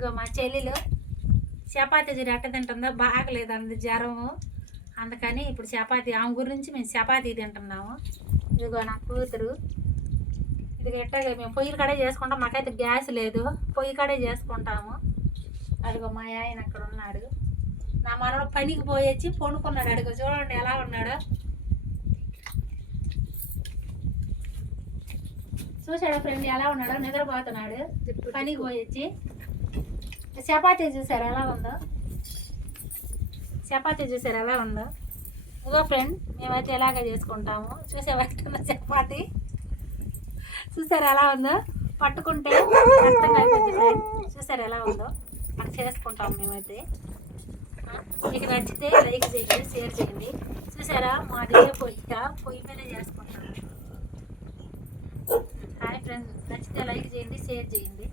ఇగో మా చెల్లెలు చపాతీ ఎట్ట తింటుందో బాగలేదు అంది జ్వరము, అందుకని ఇప్పుడు చపాతీ ఆమె గురించి మేము చపాతీ తింటున్నాము. ఇదిగో నా కూతురు, ఇది ఎట్టగా మేము పొయ్యి కాడే చేసుకుంటాం, మాకైతే గ్యాస్ లేదు, పొయ్యి కాడే చేసుకుంటాము. అదిగో మా ఆయన అక్కడ ఉన్నాడు, నా మనవడు పనికి పోయొచ్చి పండుకున్నాడు. అడుగు చూడండి ఎలా ఉన్నాడో, చూసాడా ఫ్రెండ్ ఎలా ఉన్నాడో, నిద్రపోతున్నాడు పనికి పోయొచ్చి. చపాతీ చూసారు ఎలా ఉందో, చపాతీ చూసారు ఎలా ఉందో. ఇదిగో ఫ్రెండ్ మేమైతే ఎలాగ చేసుకుంటాము, చూసే పెట్టిన చపాతీ చూసారు ఎలా ఉందో, పట్టుకుంటే అర్థం అయిపోద్ది ఫ్రెండ్. చూసారు ఎలా ఉందో, అక్కడ చేసుకుంటాము మేమైతే. మీకు నచ్చితే లైక్ చేయండి, షేర్ చేయండి. చూసారా మాది పొయ్యి మీద చేసుకుంటాము. హాయ్ ఫ్రెండ్స్, నచ్చితే లైక్ చేయండి, షేర్ చేయండి.